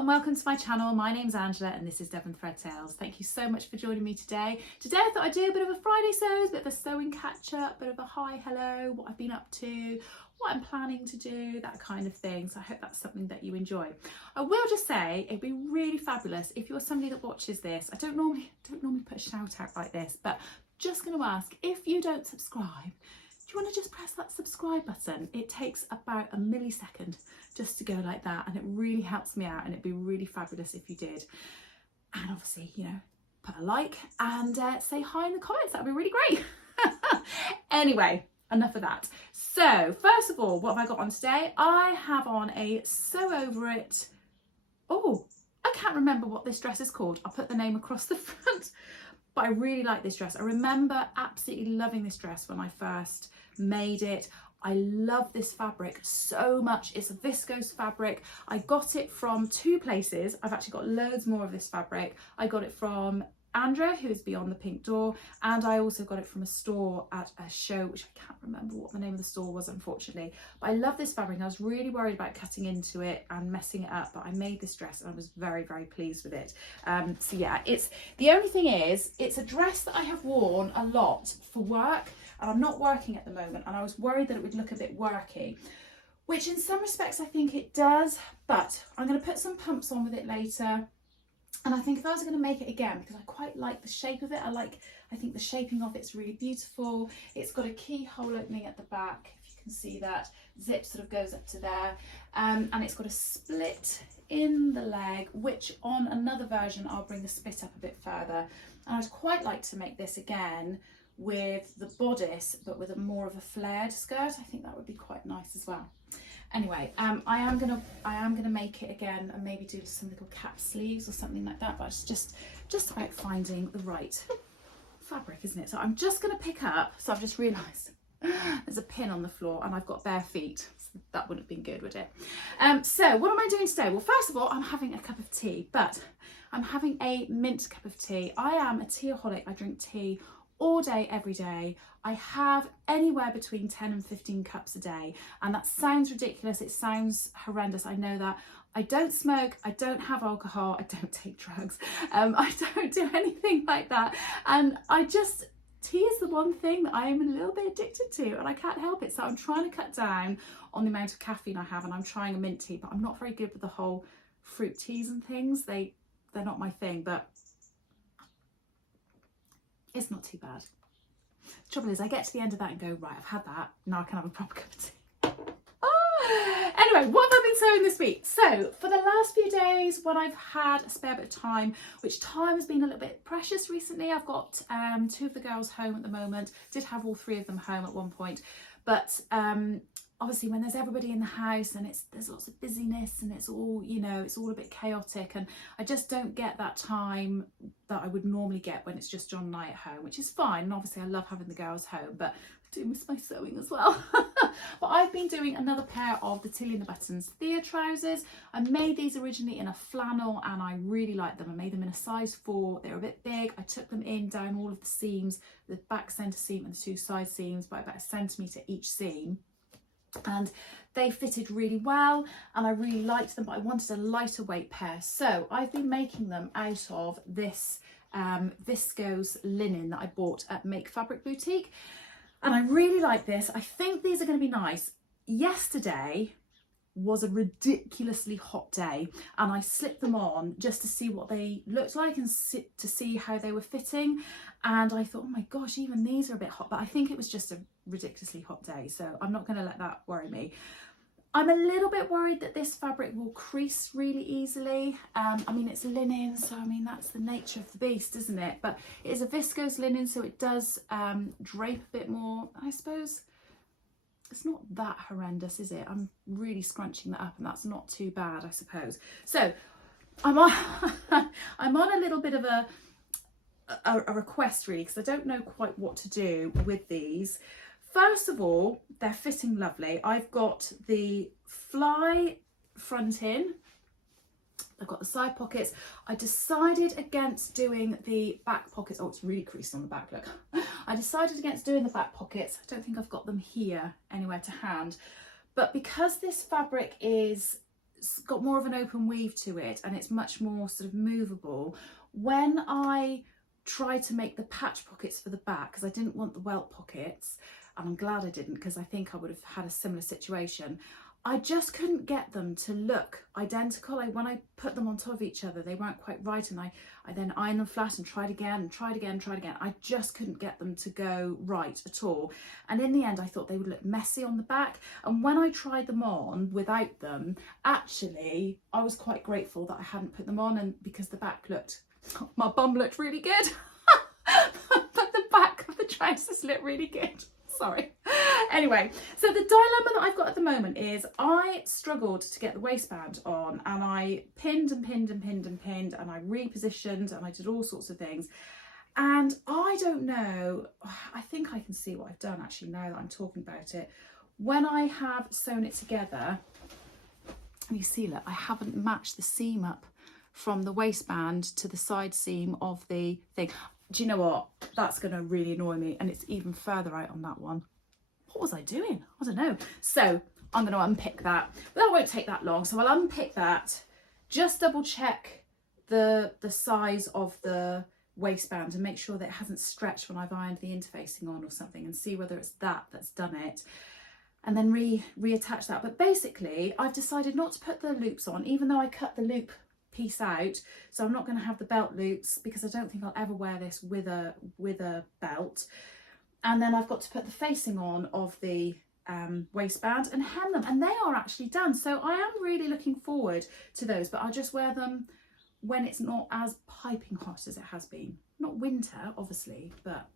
and welcome to my channel. My name's Angela and this is Devon Thread Tales. Thank you so much for joining me today. Today I thought I'd do a bit of a Friday sews, a bit of a sewing catch up, bit of a hi, hello, what I've been up to, what I'm planning to do, that kind of thing. So I hope that's something that you enjoy. I will just say it'd be really fabulous if you're somebody that watches this. I don't normally put a shout out like this, but just going to ask, if you don't subscribe, do you want to just press that subscribe button? It takes about a millisecond just to go like that, and it really helps me out, and it'd be really fabulous if you did. And obviously, you know, put a like and say hi in the comments. That'd be really great. Anyway, enough of that. So first of all, what have I got on today? I have on a Sew Over It. Oh, I can't remember what this dress is called. I'll put the name across the front. But I really like this dress. I remember absolutely loving this dress when I first made it. I love this fabric so much. It's a viscose fabric. I got it from two places. I've actually got loads more of this fabric. I got it from Andrea, who is Beyond the Pink Door, and I also got it from a store at a show, which I can't remember what the name of the store was, unfortunately. But I love this fabric, and I was really worried about cutting into it and messing it up, but I made this dress and I was very, very pleased with it. So yeah, it's the only thing is, it's a dress that I have worn a lot for work, and I'm not working at the moment, and I was worried that it would look a bit worky, which in some respects I think it does, but I'm going to put some pumps on with it later. And I think if I was going to make it again, because I quite like the shape of it, I think the shaping of it's really beautiful. It's got a keyhole opening at the back, if you can see that. Zip sort of goes up to there. And it's got a split in the leg, which on another version, I'll bring the split up a bit further. And I'd quite like to make this again with the bodice, but with a more of a flared skirt. I think that would be quite nice as well. Anyway, I am gonna make it again and maybe do some little cap sleeves or something like that. But it's just about finding the right fabric, isn't it? So I'm just gonna pick up. So I've just realised there's a pin on the floor and I've got bare feet. So that wouldn't have been good, would it? So what am I doing today? Well, first of all, I'm having a cup of tea, but I'm having a mint cup of tea. I am a teaaholic. I drink tea all day, every day. I have anywhere between 10 and 15 cups a day, and that sounds ridiculous. It sounds horrendous. I know that. I don't smoke, I don't have alcohol, I don't take drugs, I don't do anything like that. And tea is the one thing that I am a little bit addicted to, and I can't help it. So I'm trying to cut down on the amount of caffeine I have, and I'm trying a mint tea, but I'm not very good with the whole fruit teas and things. They're not my thing, but it's not too bad. The trouble is, I get to the end of that and go, right, I've had that, now I can have a proper cup of tea. Anyway, what have I been sewing this week? So for the last few days, when I've had a spare bit of time, which time has been a little bit precious recently, I've got two of the girls home at the moment. Did have all three of them home at one point, but obviously when there's everybody in the house and there's lots of busyness and it's all, you know, it's all a bit chaotic, and I just don't get that time that I would normally get when it's just John and I at home, which is fine. And obviously I love having the girls home, but I do miss my sewing as well. But I've been doing another pair of the Tilly and the Buttons Thea trousers. I made these originally in a flannel and I really like them. I made them in a size 4. They were a bit big. I took them in down all of the seams, the back centre seam and the two side seams, by about 1 centimetre each seam. And they fitted really well and I really liked them, but I wanted a lighter weight pair. So I've been making them out of this viscose linen that I bought at Make Fabric Boutique. And I really like this. I think these are going to be nice. Yesterday was a ridiculously hot day and I slipped them on just to see what they looked like and to see how they were fitting, and I thought, oh my gosh, even these are a bit hot, but I think it was just a ridiculously hot day, so I'm not going to let that worry me. I'm a little bit worried that this fabric will crease really easily. I mean, it's linen, so I mean, that's the nature of the beast, isn't it? But it is a viscose linen, so it does drape a bit more, I suppose. It's not that horrendous, is it? I'm really scrunching that up and that's not too bad, I suppose. So I'm on I'm on a little bit of a request really, because I don't know quite what to do with these. First of all, they're fitting lovely. I've got the fly front in. I've got the side pockets. I decided against doing the back pockets. Oh, it's really creased on the back, look. I decided against doing the back pockets. I don't think I've got them here anywhere to hand. But because this fabric is got more of an open weave to it, and it's much more sort of movable. When I tried to make the patch pockets for the back, because I didn't want the welt pockets, and I'm glad I didn't, because I think I would have had a similar situation, I just couldn't get them to look identical. When I put them on top of each other, they weren't quite right, and I then ironed them flat and tried again and tried again and tried again. I just couldn't get them to go right at all. And in the end, I thought they would look messy on the back. And when I tried them on without them, actually, I was quite grateful that I hadn't put them on, and because the back looked, my bum looked really good, but the back of the trousers looked really good. Sorry. Anyway, so the dilemma that I've got at the moment is I struggled to get the waistband on, and I pinned and pinned and pinned and pinned, and I repositioned, and I did all sorts of things. And I don't know, I think I can see what I've done actually now that I'm talking about it. When I have sewn it together, and you see, look, I haven't matched the seam up from the waistband to the side seam of the thing. Do you know what? That's going to really annoy me, and it's even further out on that one. What was I doing? I don't know. So I'm going to unpick that, but that won't take that long. So I'll unpick that, just double check the size of the waistband and make sure that it hasn't stretched when I've ironed the interfacing on or something, and see whether it's that's done it, and then reattach that. But basically, I've decided not to put the loops on, even though I cut the loop piece out, so I'm not going to have the belt loops, because I don't think I'll ever wear this with a belt. And then I've got to put the facing on of the waistband and hem them, and they are actually done. So I am really looking forward to those, but I'll just wear them when it's not as piping hot as it has been. Not winter, obviously, but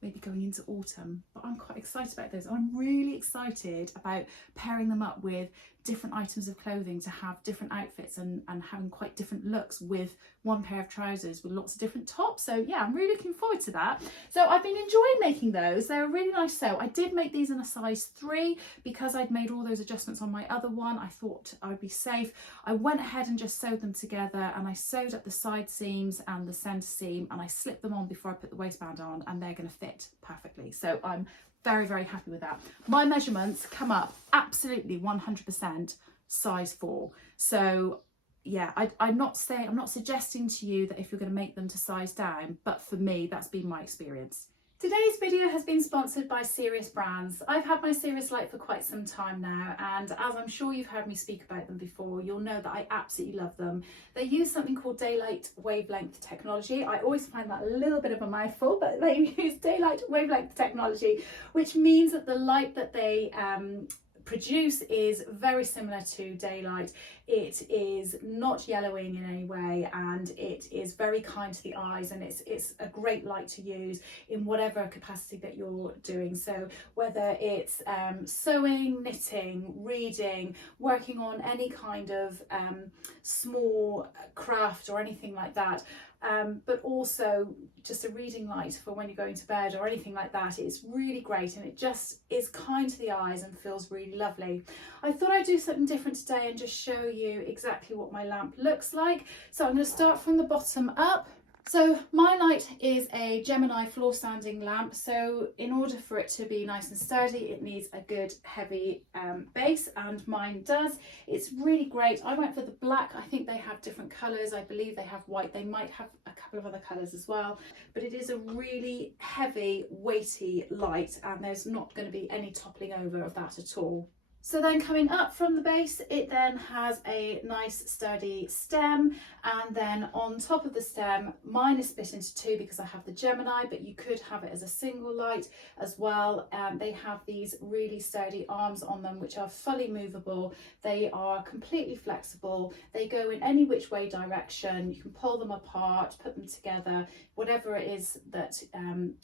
maybe going into autumn. But I'm quite excited about those. I'm really excited about pairing them up with different items of clothing to have different outfits, and having quite different looks with one pair of trousers with lots of different tops. So yeah, I'm really looking forward to that. So I've been enjoying making those. They're a really nice sew. I did make these in a size 3 because I'd made all those adjustments on my other one. I thought I'd be safe. I went ahead and just sewed them together, and I sewed up the side seams and the centre seam, and I slipped them on before I put the waistband on, and they're going to fit perfectly. So I'm very, very happy with that. My measurements come up absolutely 100% size 4. So yeah, I'm not suggesting to you that if you're going to make them to size down, but for me, that's been my experience. Today's video has been sponsored by Serious Brands. I've had my Serious light for quite some time now, and as I'm sure you've heard me speak about them before, you'll know that I absolutely love them. They use something called daylight wavelength technology. I always find that a little bit of a mouthful, but they use daylight wavelength technology, which means that the light that they produce is very similar to daylight. It is not yellowing in any way, and it is very kind to the eyes, and it's a great light to use in whatever capacity that you're doing. So whether it's sewing, knitting, reading, working on any kind of small craft or anything like that, but also just a reading light for when you're going to bed or anything like that. It's really great, and it just is kind to the eyes and feels really lovely. I thought I'd do something different today and just show you exactly what my lamp looks like. So I'm going to start from the bottom up. So my light is a Gemini floor standing lamp, so in order for it to be nice and sturdy, it needs a good heavy base, and mine does. It's really great. I went for the black. I think they have different colours. I believe they have white. They might have a couple of other colours as well, but it is a really heavy, weighty light, and there's not going to be any toppling over of that at all. So then coming up from the base, it then has a nice sturdy stem, and then on top of the stem, mine is split into 2 because I have the Gemini, but you could have it as a single light as well. They have these really sturdy arms on them which are fully movable. They are completely flexible. They go in any which way direction. You can pull them apart, put them together, whatever it is that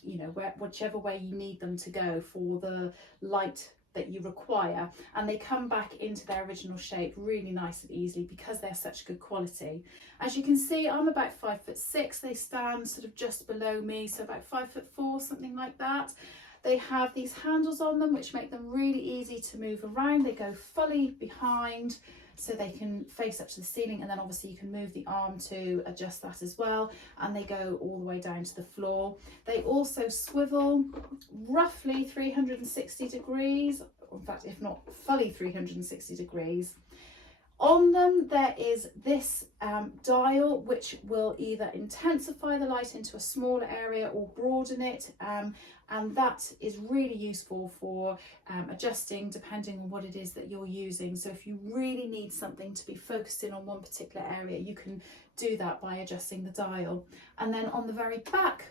you know, whichever way you need them to go for the light that you require, and they come back into their original shape really nice and easily because they're such good quality. As you can see, I'm about 5'6". They stand sort of just below me, so about 5'4", something like that. They have these handles on them which make them really easy to move around. They go fully behind so they can face up to the ceiling, and then obviously you can move the arm to adjust that as well, and they go all the way down to the floor. They also swivel roughly 360 degrees, in fact if not fully 360 degrees. On them there is this dial, which will either intensify the light into a smaller area or broaden it, and that is really useful for adjusting depending on what it is that you're using. So if you really need something to be focused in on one particular area, you can do that by adjusting the dial. And then on the very back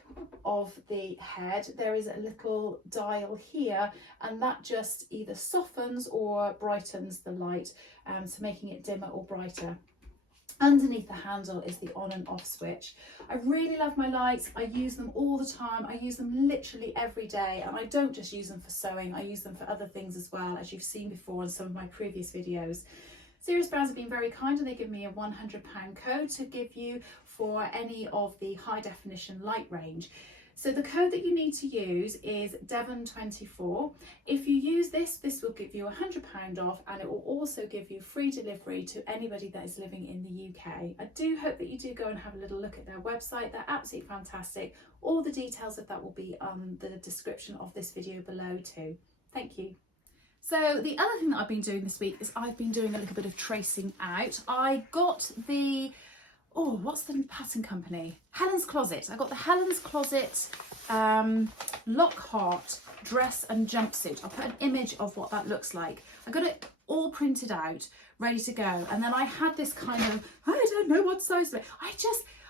of the head there is a little dial here, and that just either softens or brightens the light, so making it dimmer or brighter. Underneath the handle is the on and off switch. I really love my lights. I use them all the time. I use them literally every day, and I don't just use them for sewing, I use them for other things as well, as you've seen before in some of my previous videos. Serious Brands have been very kind, and they give me a £100 code to give you for any of the high definition light range. So the code that you need to use is Devon24. If you use this, this will give you £100 off, and it will also give you free delivery to anybody that is living in the UK. I do hope that you do go and have a little look at their website. They're absolutely fantastic. All the details of that will be on the description of this video below too. Thank you. So the other thing that I've been doing this week is I've been doing a little bit of tracing out. I got the, oh, what's the pattern company? Helen's Closet. I got the Helen's Closet Lockhart dress and jumpsuit. I'll put an image of what that looks like. I got it all printed out, ready to go. And then I had this kind of, I don't know what size to make.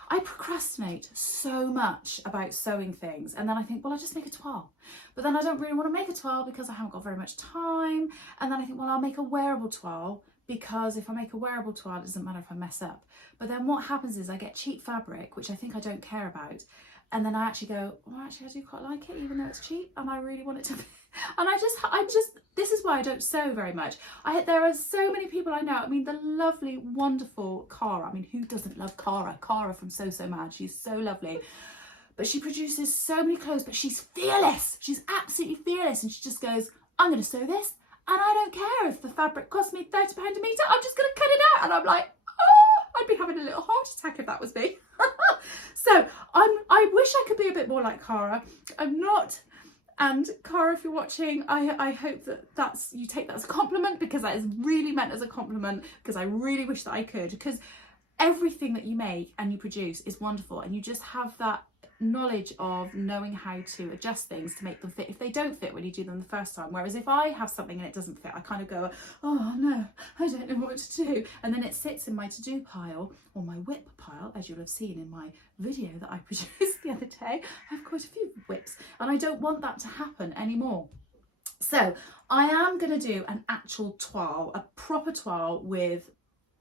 I procrastinate so much about sewing things, and then I think, well, I'll just make a toile. But then I don't really want to make a toile because I haven't got very much time. And then I think, well, I'll make a wearable toile, because if I make a wearable toile, it doesn't matter if I mess up. But then what happens is I get cheap fabric, which I think I don't care about. And then I actually go, well, actually, I do quite like it, even though it's cheap, and I really want it to be. And I just, this is why I don't sew very much. There are so many people I know. I mean, the lovely, wonderful Cara. I mean, who doesn't love Cara? Cara from Sew So Mad. She's so lovely. But she produces so many clothes, but she's fearless. She's absolutely fearless. And she just goes, I'm going to sew this, and I don't care if the fabric costs me £30 a metre. I'm just going to cut it out. And I'm like, oh, I'd be having a little heart attack if that was me. So I wish I could be a bit more like Cara. I'm not. And Cara, if you're watching, I hope that you take that as a compliment, because that is really meant as a compliment, because I really wish that I could, because everything that you make and you produce is wonderful, and you just have that knowledge of knowing how to adjust things to make them fit if they don't fit when you do them the first time. Whereas if I have something and it doesn't fit, I kind of go, oh no, I don't know what to do, and then it sits in my to-do pile or my whip pile, as you'll have seen in my video that I produced the other day. I have quite a few whips, and I don't want that to happen anymore. So I am going to do an actual toile, a proper toile with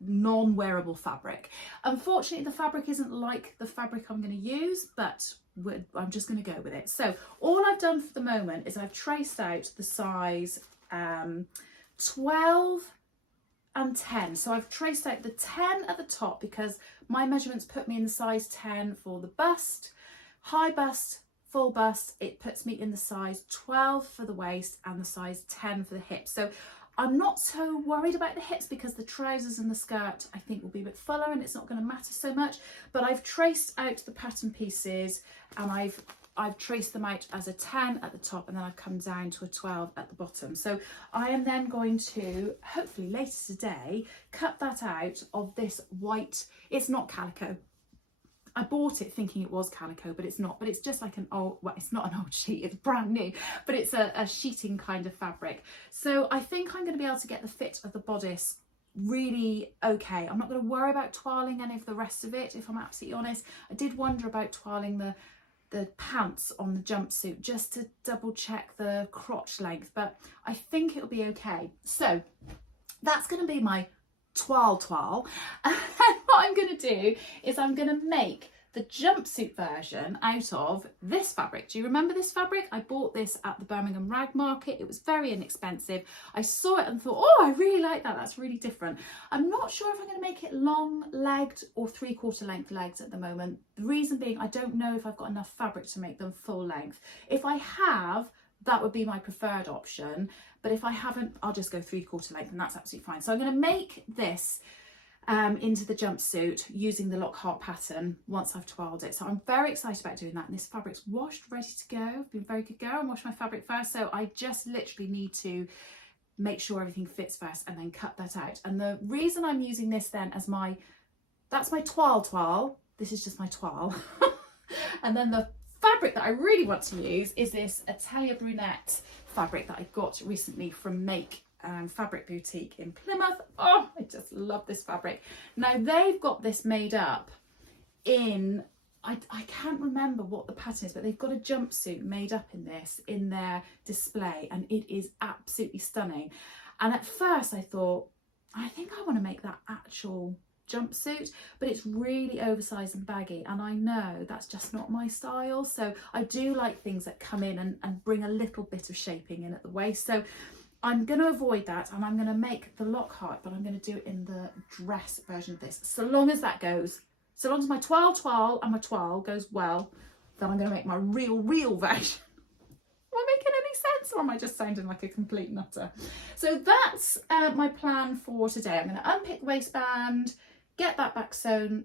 non-wearable fabric. Unfortunately, the fabric isn't like the fabric I'm going to use, but I'm just going to go with it. So all I've done for the moment is I've traced out the size 12 and 10. So I've traced out the 10 at the top because my measurements put me in the size 10 for the bust, high bust, full bust. It puts me in the size 12 for the waist and the size 10 for the hips. So I'm not so worried about the hips because the trousers and the skirt I think will be a bit fuller and it's not going to matter so much. But I've traced out the pattern pieces, and I've traced them out as a 10 at the top, and then I've come down to a 12 at the bottom. So I am then going to, hopefully later today, cut that out of this white, it's not calico. I bought it thinking it was calico, but it's not. But it's just like an old, well, it's not an old sheet, it's brand new, but it's a sheeting kind of fabric. So I think I'm going to be able to get the fit of the bodice really okay. I'm not going to worry about toiling any of the rest of it, if I'm absolutely honest. I did wonder about toiling the pants on the jumpsuit just to double check the crotch length, but I think it'll be okay. So that's going to be my toile. And what I'm going to do is I'm going to make the jumpsuit version out of this fabric. Do you remember this fabric? I bought this at the Birmingham Rag Market. It was very inexpensive. I saw it and thought, oh, I really like that. That's really different. I'm not sure if I'm going to make it long legged or 3/4 length legs at the moment. The reason being, I don't know if I've got enough fabric to make them full length. If I have, that would be my preferred option. But if I haven't, I'll just go 3/4 length, and that's absolutely fine. So I'm going to make this into the jumpsuit using the Lockhart pattern once I've toiled it. So I'm very excited about doing that. And this fabric's washed, ready to go. I've been a very good girl and washed my fabric first. So I just literally need to make sure everything fits first and then cut that out. And the reason I'm using this then as that's my toile. This is just my toile. And then the fabric that I really want to use is this Atelier Brunette fabric that I got recently from Make Fabric Boutique in Plymouth. Oh, I just love this fabric. Now they've got this made up in, I can't remember what the pattern is, but they've got a jumpsuit made up in this in their display, and it is absolutely stunning. And at first I thought, I think I want to make that actual jumpsuit, but it's really oversized and baggy, and I know that's just not my style. So I do like things that come in and bring a little bit of shaping in at the waist. So I'm going to avoid that, and I'm going to make the Lockhart, but I'm going to do it in the dress version of this. So long as that goes, so long as my toile and my toile goes well, then I'm going to make my real version. Am I making any sense, or am I just sounding like a complete nutter? So that's my plan for today. I'm going to unpick the waistband, get that back sewn,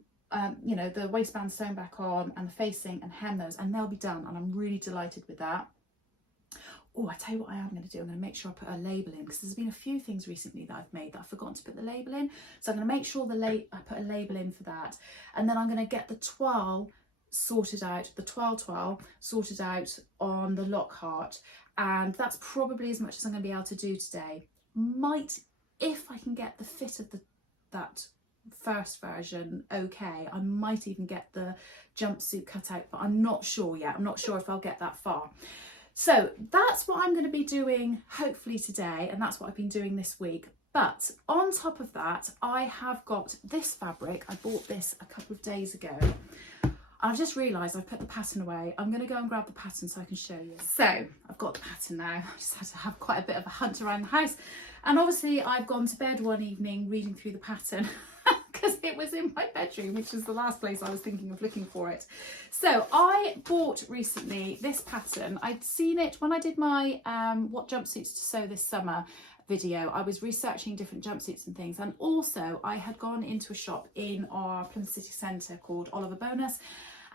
you know, the waistband sewn back on, and the facing, and hem those, and they'll be done. And I'm really delighted with that. Oh, I tell you what I am going to do. I'm going to make sure I put a label in, because there's been a few things recently that I've made that I've forgotten to put the label in. So I'm going to make sure I put a label in for that. And then I'm going to get the toile sorted out, the toile sorted out on the Lockhart. And that's probably as much as I'm going to be able to do today. Might, if I can get the fit of that first version okay, I might even get the jumpsuit cut out, but I'm not sure yet. I'm not sure if I'll get that far. So that's what I'm going to be doing hopefully today, and that's what I've been doing this week. But on top of that, I have got this fabric. I bought this a couple of days ago. I've just realised I've put the pattern away. I'm going to go and grab the pattern so I can show you. So I've got the pattern now. I just had to have quite a bit of a hunt around the house. And obviously I've gone to bed one evening reading through the pattern because it was in my bedroom, which was the last place I was thinking of looking for it. So I bought recently this pattern. I'd seen it when I did my what jumpsuits to sew this summer video. I was researching different jumpsuits and things, and also I had gone into a shop in our Plymouth City Centre called Oliver Bonus,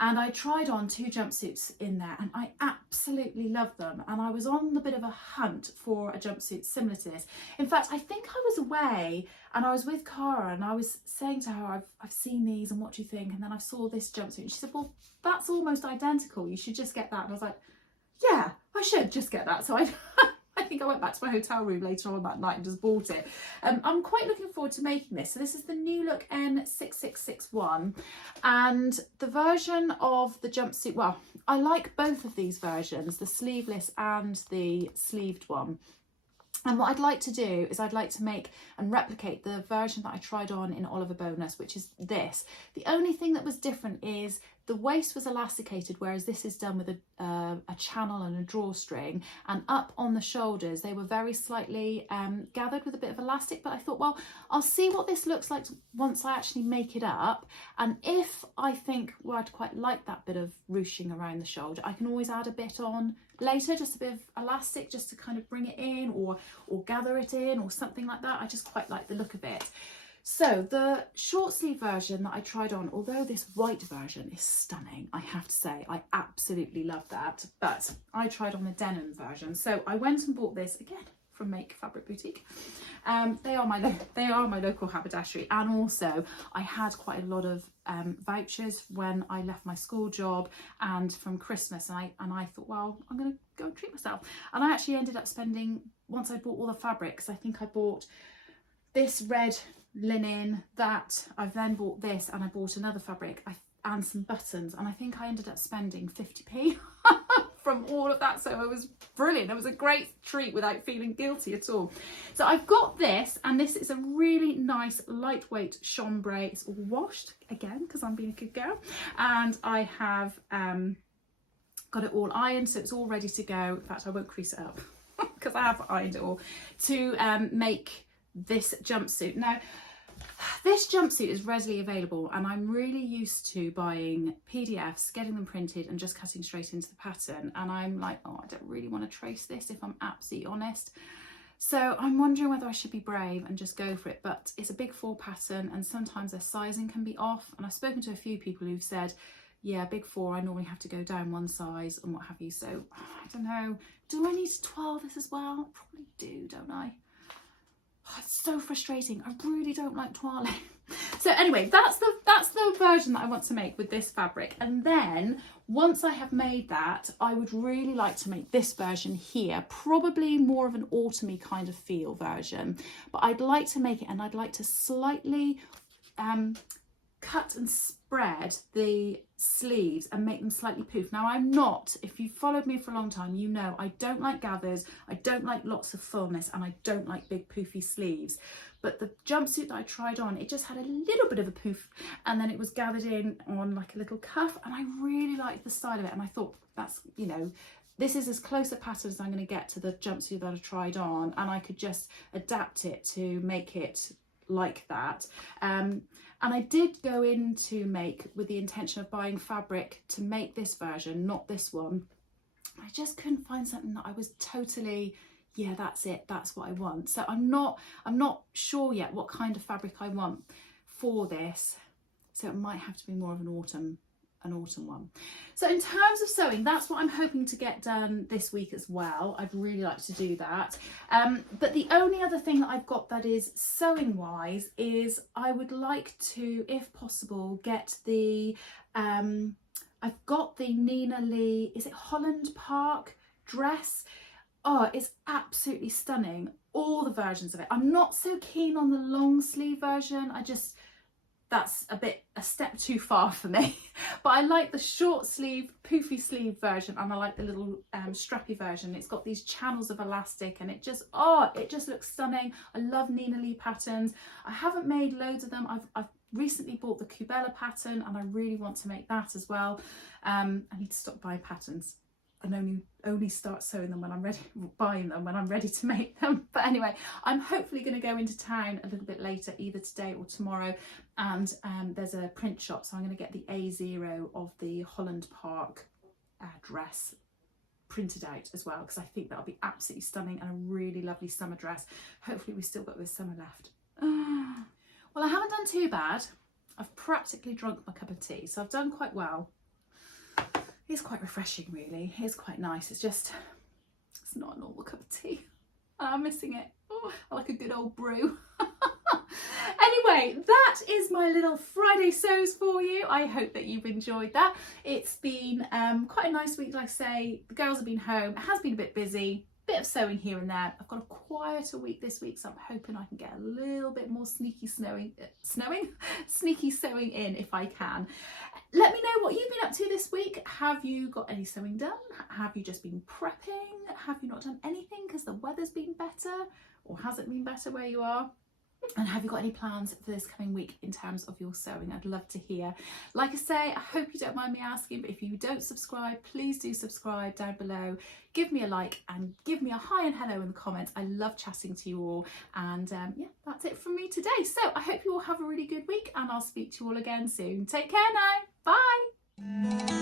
and I tried on 2 jumpsuits in there, and I absolutely loved them. And I was on a bit of a hunt for a jumpsuit similar to this. In fact, I think I was away and I was with Cara, and I was saying to her, I've seen these and what do you think? And then I saw this jumpsuit, and she said, well, that's almost identical, you should just get that. And I was like, yeah, I should just get that. So I think I went back to my hotel room later on that night and just bought it. I'm quite looking forward to making this. So this is the New Look N6661, and the version of the jumpsuit, well, I like both of these versions, the sleeveless and the sleeved one. And what I'd like to do is I'd like to make and replicate the version that I tried on in Oliver Bonus, which is this. The only thing that was different is the waist was elasticated, whereas this is done with a channel and a drawstring. And up on the shoulders, they were very slightly gathered with a bit of elastic. But I thought, well, I'll see what this looks like once I actually make it up. And if I think, well, I'd quite like that bit of ruching around the shoulder, I can always add a bit on later, just a bit of elastic just to kind of bring it in, or gather it in, or something like that. I just quite like the look of it. So the short sleeve version that I tried on, although this white version is stunning, I have to say, I absolutely love that, but I tried on the denim version. So I went and bought this again from Make Fabric Boutique. They are my local haberdashery, and also I had quite a lot of vouchers when I left my school job and from Christmas, and I thought, well, I'm going to go and treat myself. And I actually ended up spending, once I bought all the fabrics, I think I bought this red linen, that I've then bought this, and I bought another fabric and some buttons, and I think I ended up spending 50p from all of that. So it was brilliant. It was a great treat without feeling guilty at all. So I've got this, and this is a really nice lightweight chambray. It's all washed again because I'm being a good girl, and I have got it all ironed, so it's all ready to go. In fact, I won't crease it up because I have ironed it all to make this jumpsuit. Now, this jumpsuit is readily available, and I'm really used to buying PDFs, getting them printed and just cutting straight into the pattern, and I'm like, oh, I don't really want to trace this, if I'm absolutely honest. So I'm wondering whether I should be brave and just go for it. But it's a big 4 pattern, and sometimes their sizing can be off, and I've spoken to a few people who've said, yeah, big 4, I normally have to go down 1 size and what have you. So I don't know, do I need to twirl this as well? I probably do, don't I? Oh, it's so frustrating. I really don't like toiling. So anyway, that's the version that I want to make with this fabric. And then once I have made that, I would really like to make this version here, probably more of an autumny kind of feel version. But I'd like to make it, and I'd like to slightly cut and spread the sleeves and make them slightly poof. Now I'm not, if you've followed me for a long time, you know I don't like gathers, I don't like lots of fullness, and I don't like big poofy sleeves. But the jumpsuit that I tried on, it just had a little bit of a poof, and then it was gathered in on like a little cuff, and I really liked the style of it. And I thought, that's, you know, this is as close a pattern as I'm going to get to the jumpsuit that I tried on, and I could just adapt it to make it like that. And I did go in to make with the intention of buying fabric to make this version, not this one. I just couldn't find something that I was totally, yeah, that's it, that's what I want. So I'm not sure yet what kind of fabric I want for this. So it might have to be more of an autumn one. So in terms of sewing, that's what I'm hoping to get done this week as well. I'd really like to do that. But the only other thing that I've got that is sewing wise is I would like to, if possible, get the, I've got the Nina Lee, is it Holland Park dress? Oh, it's absolutely stunning. All the versions of it. I'm not so keen on the long sleeve version. That's a step too far for me. But I like the short sleeve, poofy sleeve version, and I like the little strappy version. It's got these channels of elastic, and it just looks stunning. I love Nina Lee patterns. I haven't made loads of them. I've recently bought the Kubella pattern, and I really want to make that as well. I need to stop buying patterns and only start sewing them when I'm ready, buying them when I'm ready to make them. But anyway, I'm hopefully going to go into town a little bit later, either today or tomorrow, and there's a print shop, so I'm going to get the A0 of the Holland Park dress printed out as well, because I think that'll be absolutely stunning and a really lovely summer dress. Hopefully we've still got this summer left. Well, I haven't done too bad. I've practically drunk my cup of tea, so I've done quite well. It's quite refreshing, really. It's quite nice. It's not a normal cup of tea. I'm missing it. Oh, I like a good old brew. Anyway, that is my little Friday sews for you. I hope that you've enjoyed that. It's been quite a nice week, like I say. The girls have been home. It has been a bit busy. Bit of sewing here and there. I've got a quieter week this week, so I'm hoping I can get a little bit more sneaky sewing in if I can. Let me know what you've been up to this week. Have you got any sewing done? Have you just been prepping? Have you not done anything because the weather's been better, or has it been better where you are? And have you got any plans for this coming week in terms of your sewing? I'd love to hear. Like I say, I hope you don't mind me asking, but if you don't subscribe, please do subscribe down below. Give me a like and give me a hi and hello in the comments. I love chatting to you all. And yeah, that's it from me today. So I hope you all have a really good week, and I'll speak to you all again soon. Take care now. Bye.